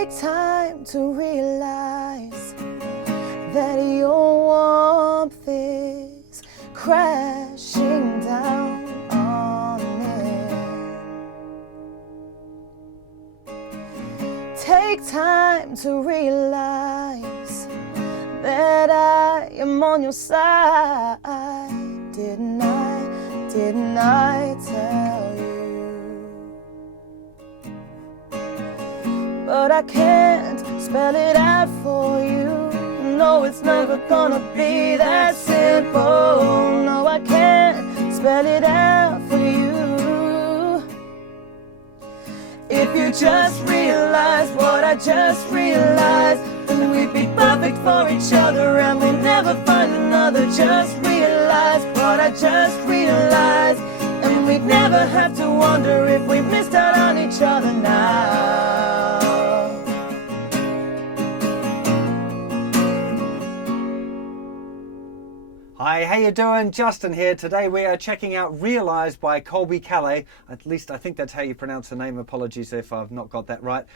Take time to realize that your warmth is crashing down on me. Take time to realize that I am on your side. Didn't I tell you? But I can't spell it out for you. No, it's never gonna be that simple. No, I can't spell it out for you. If you just realized what I just realized, then we'd be perfect for each other and we'll never find another. Just realize what I just realized, and we'd never have to wonder if we missed out on each other now. Hi, how you doing? Justin here. Today we are checking out Realize by Colbie Caillat. At least I think that's how you pronounce the name. Apologies if I've not got that right.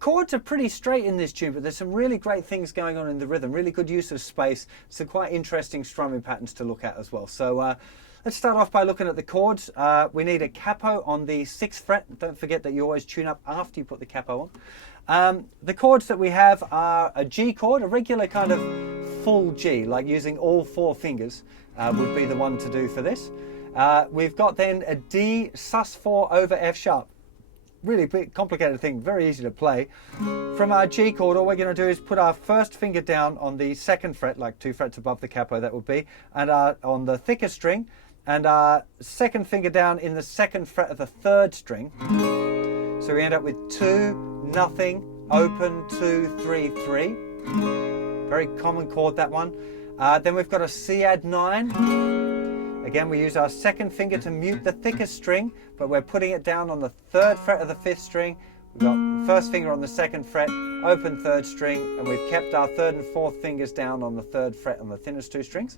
Chords are pretty straight in this tune, but there's some really great things going on in the rhythm. Really good use of space. Some quite interesting strumming patterns to look at as well. So let's start off by looking at the chords. We need a capo on the 6th fret. Don't forget that you always tune up after you put the capo on. The chords that we have are a G chord, a regular kind of full G, like using all 4 fingers would be the one to do for this. We've got then a D sus4 over F sharp. Really big, complicated thing, very easy to play. From our G chord, all we're going to do is put our first finger down on the 2nd fret, like 2 frets above the capo that would be, and on the thicker string, and our 2nd finger down in the 2nd fret of the 3rd string. So we end up with 2, nothing, open, 2, 3, 3. Very common chord, that one. Then we've got a C add 9. Again, we use our 2nd finger to mute the thickest string, but we're putting it down on the 3rd fret of the 5th string. We've got the 1st finger on the 2nd fret, open 3rd string, and we've kept our 3rd and 4th fingers down on the 3rd fret on the thinnest 2 strings.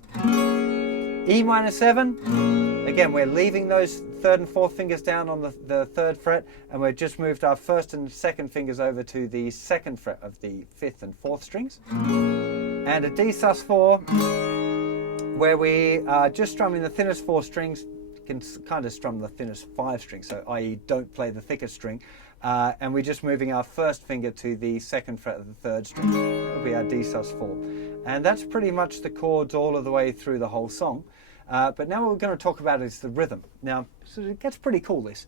E minor 7. Again, we're leaving those 3rd and 4th fingers down on the 3rd fret, and we've just moved our 1st and 2nd fingers over to the 2nd fret of the 5th and 4th strings. And a D sus4, where we are just strumming the thinnest 4 strings. You can kind of strum the thinnest 5 strings, so i.e. don't play the thickest string. And we're just moving our 1st finger to the 2nd fret of the 3rd string. That'll be our D sus4. And that's pretty much the chords all of the way through the whole song. But now what we're going to talk about is the rhythm. Now, so it gets pretty cool, this.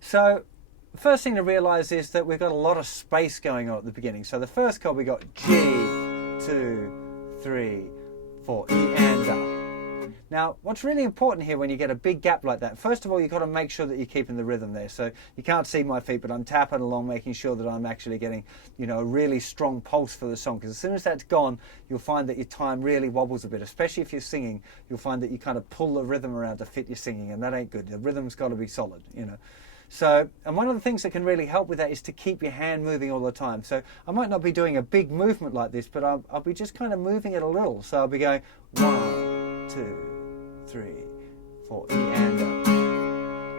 So the first thing to realize is that we've got a lot of space going on at the beginning. So the first chord we got G, 2, 3, 4, E and A. Now, what's really important here when you get a big gap like that, first of all, you've got to make sure that you're keeping the rhythm there. So you can't see my feet, but I'm tapping along, making sure that I'm actually getting, you know, a really strong pulse for the song. Because as soon as that's gone, you'll find that your time really wobbles a bit, especially if you're singing. You'll find that you kind of pull the rhythm around to fit your singing, and that ain't good. The rhythm's got to be solid, you know. So, and one of the things that can really help with that is to keep your hand moving all the time. So I might not be doing a big movement like this, but I'll be just kind of moving it a little. So I'll be going 1, 2, 3, 4, E and A,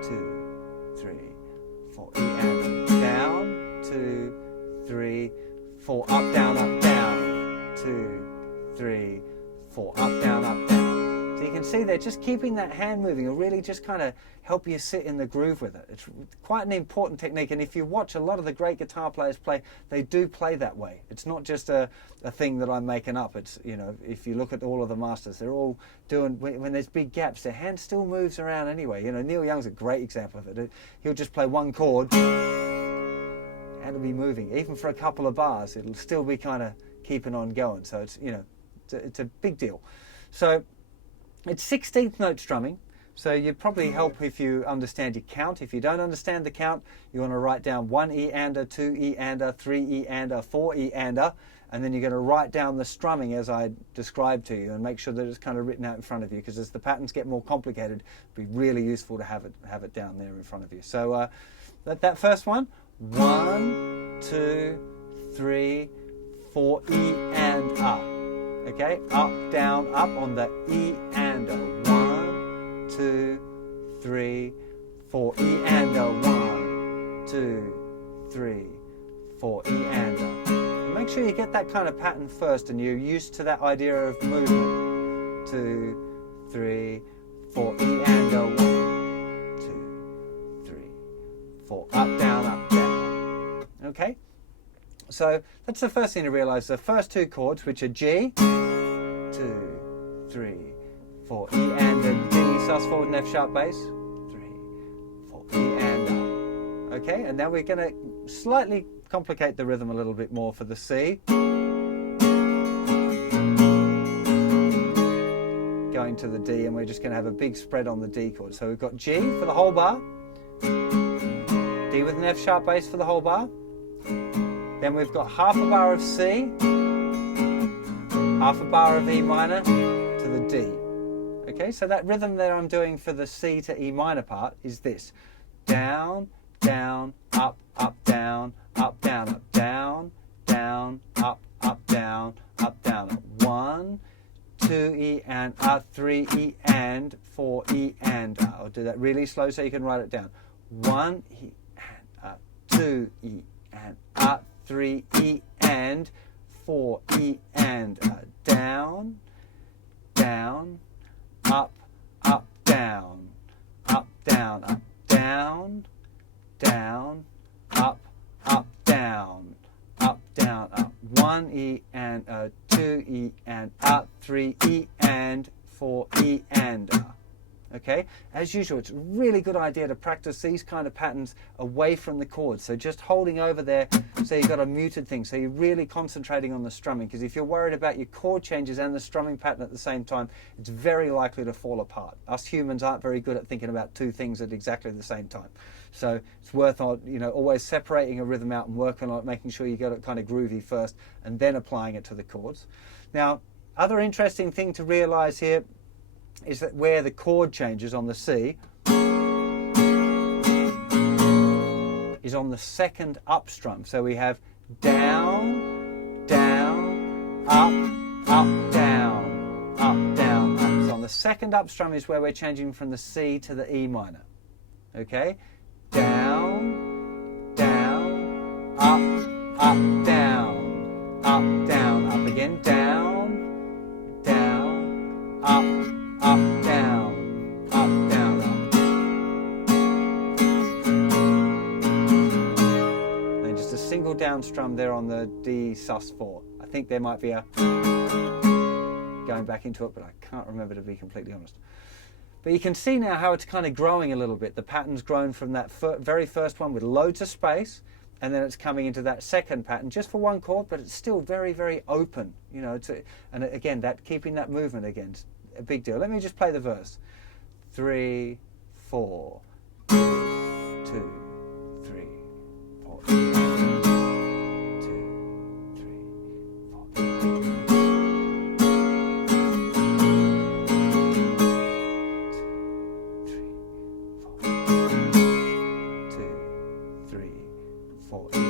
2, 3, 4, E and A, down, 2, 3, 4, up, down, 2, 3, 4, up, down. So you can see there, just keeping that hand moving will really just kind of help you sit in the groove with it. It's quite an important technique, and if you watch a lot of the great guitar players play, they do play that way. It's not just a thing that I'm making up. It's, you know, if you look at all of the masters, they're all doing, when there's big gaps, their hand still moves around anyway. You know, Neil Young's a great example of it. He'll just play one chord, and it'll be moving. Even for a couple of bars, it'll still be kind of keeping on going. So it's, you know, it's a big deal. So it's 16th note strumming, so you'd probably help if you understand your count. If you don't understand the count, you want to write down 1 E and A, 2 E and A, 3 E and A, 4 E and A, and then you're going to write down the strumming as I described to you, and make sure that it's kind of written out in front of you, because as the patterns get more complicated, it'd be really useful to have it down there in front of you. So that first one, 1, 2, 3, 4 E and A. Okay, up, down, up on the E and A. 1, 2, 3, 4 E and A. 1, 2, 3, 4, E, and A. Make sure you get that kind of pattern first and you're used to that idea of movement. 2, 3, 4, E, and A. 1, 2, 3, 4, up, down, up, down. Okay? So that's the first thing to realize. The first two chords, which are G, 2, 3, 4, E, and A, D, sus4 with an F sharp bass, 3, 4, E, and A. Okay, and now we're going to slightly complicate the rhythm a little bit more for the C. Going to the D, and we're just going to have a big spread on the D chord. So we've got G for the whole bar, D with an F sharp bass for the whole bar. Then we've got half a bar of C, half a bar of E minor to the D. Okay, so that rhythm that I'm doing for the C to E minor part is this. Down, down, up, up, down, up, down, up, down, down, up, down, up, up. 1, 2, E and A, 3, E and 4, E and A. I'll do that really slow so you can write it down. 1, E and A, 2, E and A, 3, E and 4, E and A. Down, down, up, up, down, up, down, up, down, down, up, down, up. 1 E and A, 2 E and A, 3 E and 4 E and A. Okay, as usual, it's a really good idea to practice these kind of patterns away from the chords. So just holding over there, so you've got a muted thing. So you're really concentrating on the strumming, because if you're worried about your chord changes and the strumming pattern at the same time, it's very likely to fall apart. Us humans aren't very good at thinking about two things at exactly the same time. So it's worth, always separating a rhythm out and working on it, making sure you get it kind of groovy first and then applying it to the chords. Now, other interesting thing to realize here is that where the chord changes on the C is on the second up strum. So we have down, down, up, up, down, up, down, up. So on the second up strum is where we're changing from the C to the E minor. Okay? Down, down, up, up, down, up, down, up again, down, down, up, up, down, up, down, up. And just a single down strum there on the D sus4. I think there might be a going back into it, but I can't remember, to be completely honest. But you can see now how it's kind of growing a little bit. The pattern's grown from that very first one with loads of space, and then it's coming into that second pattern just for one chord, but it's still very, very open. And again, that keeping that movement again. A big deal. Let me just play the verse. 3, 4, 2, 3, 4, 2, 3, 4. 2, 3, 4, 1,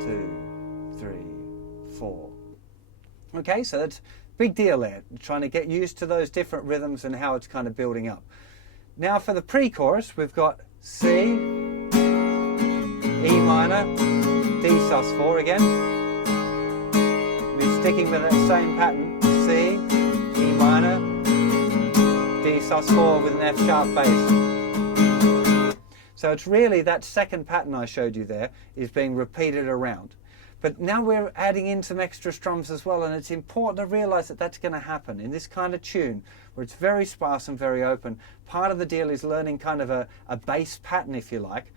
2, 3, 4. Okay, so that's a big deal there, trying to get used to those different rhythms and how it's kind of building up. Now for the pre-chorus, we've got C, E minor, D sus4 again. We're sticking with that same pattern, C, E minor, D sus4 with an F sharp bass. So it's really that second pattern I showed you there is being repeated around. But now we're adding in some extra strums as well, and it's important to realize that that's going to happen in this kind of tune where it's very sparse and very open. Part of the deal is learning kind of a bass pattern, if you like,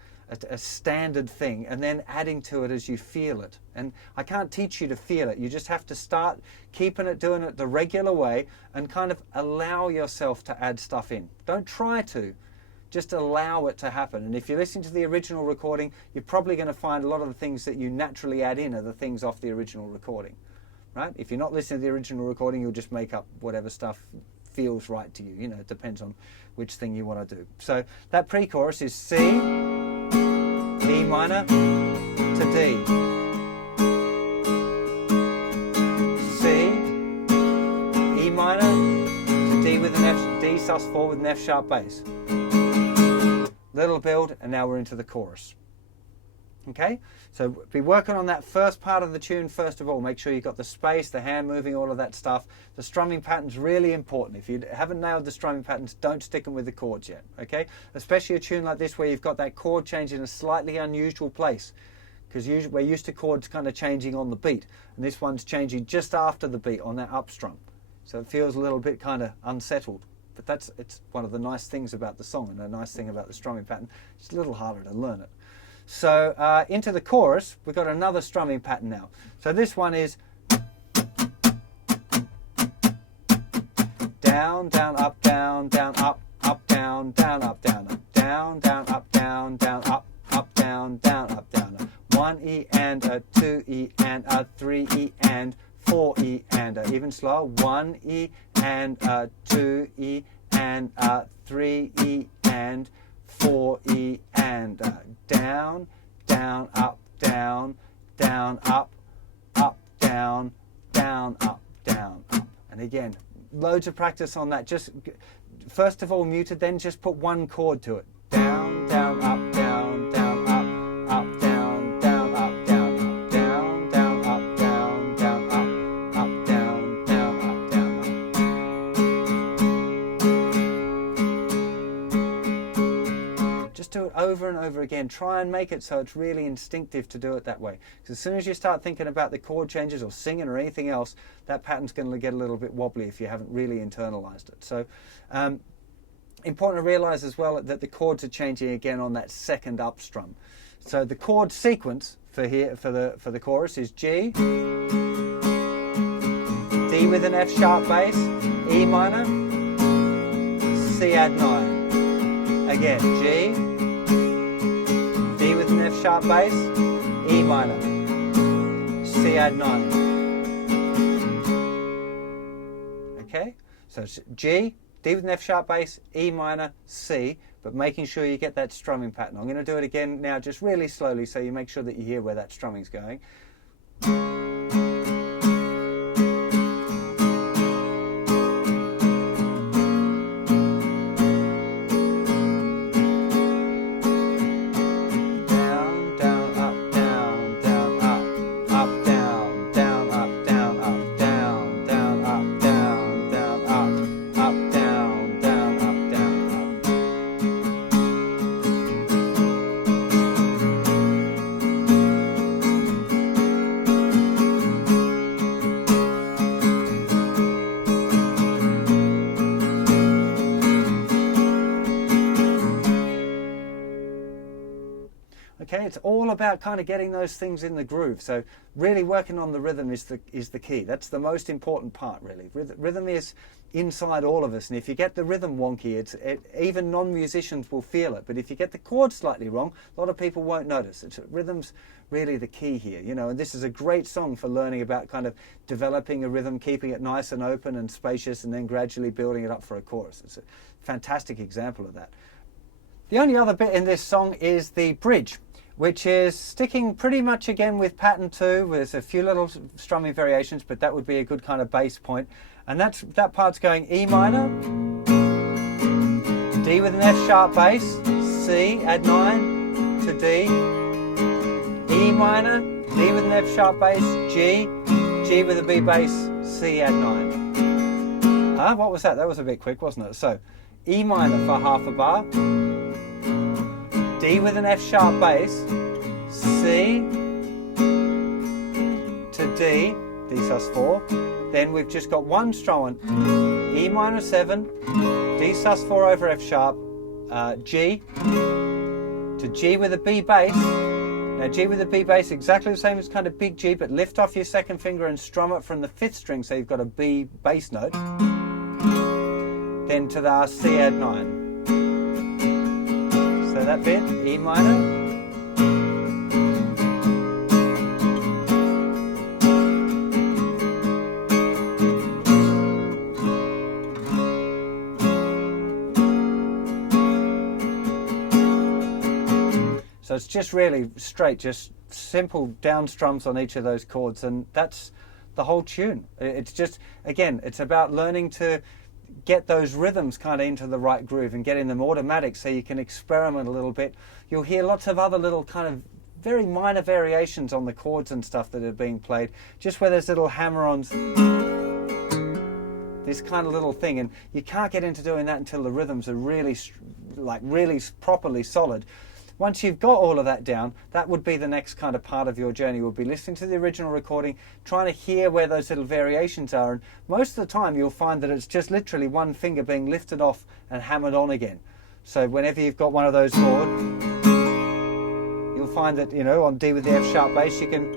a standard thing, and then adding to it as you feel it. And I can't teach you to feel it. You just have to start doing it the regular way and kind of allow yourself to add stuff in. Don't try to. Just allow it to happen. And if you listen to the original recording, you're probably going to find a lot of the things that you naturally add in are the things off the original recording, right? If you're not listening to the original recording, you'll just make up whatever stuff feels right to you. It depends on which thing you want to do. So that pre-chorus is C, E minor to D. C, E minor to D with sus4 with an F sharp bass. Little build, and now we're into the chorus. Okay, so be working on that first part of the tune first of all. Make sure you've got the space, the hand moving, all of that stuff. The strumming pattern's really important. If you haven't nailed the strumming patterns, don't stick them with the chords yet, okay? Especially a tune like this where you've got that chord change in a slightly unusual place, because we're used to chords kind of changing on the beat, and this one's changing just after the beat on that up strum. So it feels a little bit kind of unsettled. But it's one of the nice things about the song, and a nice thing about the strumming pattern. It's a little harder to learn it. So into the chorus, we've got another strumming pattern now. So this one is down, down, up, down, down, up, down, down, up, down, up, down, down, up, down, down, up, down, down, up, down, up. 1 E and a 2 E and a 3 E and 4 E and a, even slower, 1 E and a 2 E and a 3 E and 4 E and a, down, down, up, down, down, up, down, down, up, down, up. And again, loads of practice on that. Just first of all muted, then just put one chord to it. Down, down, up, down, down, up, down, down, up, down, up, down, down, up, down, down, up, down, down, up, down, up. Just do it over and over again. Try and make it so it's really instinctive to do it that way. Because as soon as you start thinking about the chord changes or singing or anything else, that pattern's going to get a little bit wobbly if you haven't really internalized it. So important to realize as well that the chords are changing again on that second up strum. So the chord sequence for the chorus is G, D with an F sharp bass, E minor, C add 9. Again, G, D with an F sharp bass, E minor, C add 9. Okay, so it's G, D with an F sharp bass, E minor, C, but making sure you get that strumming pattern. I'm going to do it again now just really slowly so you make sure that you hear where that strumming's going. Okay, it's all about kind of getting those things in the groove. So really working on the rhythm is the key. That's the most important part, really. Rhythm is inside all of us, and if you get the rhythm wonky, even non-musicians will feel it. But if you get the chords slightly wrong, a lot of people won't notice. Rhythm's really the key here, you know. And this is a great song for learning about kind of developing a rhythm, keeping it nice and open and spacious, and then gradually building it up for a chorus. It's a fantastic example of that. The only other bit in this song is the bridge, which is sticking pretty much again with pattern 2. There's a few little strumming variations, but that would be a good kind of bass point. And that part's going E minor, D with an F sharp bass, C, add 9 to D, E minor, D with an F sharp bass, G, G with a B bass, C, add 9. What was that? That was a bit quick, wasn't it? So E minor for half a bar, D with an F sharp bass, C to D, D sus4. Then we've just got one strum on E minor 7, D sus4 over F sharp, G to G with a B bass. Now G with a B bass, exactly the same as kind of big G, but lift off your second finger and strum it from the 5th string so you've got a B bass note. Then to the C add 9. So that bit, E minor, so it's just really straight, just simple down strums on each of those chords, and that's the whole tune. It's just, again, it's about learning to get those rhythms kind of into the right groove and getting them automatic so you can experiment a little bit. You'll hear lots of other little kind of very minor variations on the chords and stuff that are being played, just where there's little hammer-ons, this kind of little thing, and you can't get into doing that until the rhythms are really properly solid. Once you've got all of that down, that would be the next kind of part of your journey. We'll be listening to the original recording, trying to hear where those little variations are, and most of the time you'll find that it's just literally one finger being lifted off and hammered on again. So whenever you've got one of those chords, you'll find that, you know, on D with the F sharp bass, you can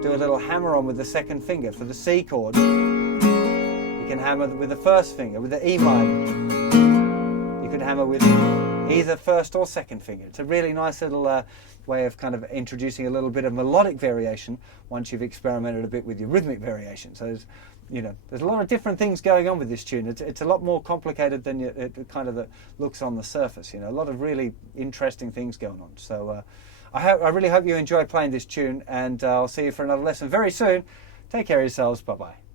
do a little hammer on with the second finger. For the C chord, you can hammer with the first finger. With the E minor, you could hammer with either first or second finger. It's a really nice little way of kind of introducing a little bit of melodic variation once you've experimented a bit with your rhythmic variation. So there's, you know, there's a lot of different things going on with this tune. It's a lot more complicated than it kind of looks on the surface. You know, a lot of really interesting things going on. So I really hope you enjoy playing this tune, and I'll see you for another lesson very soon. Take care of yourselves. Bye bye.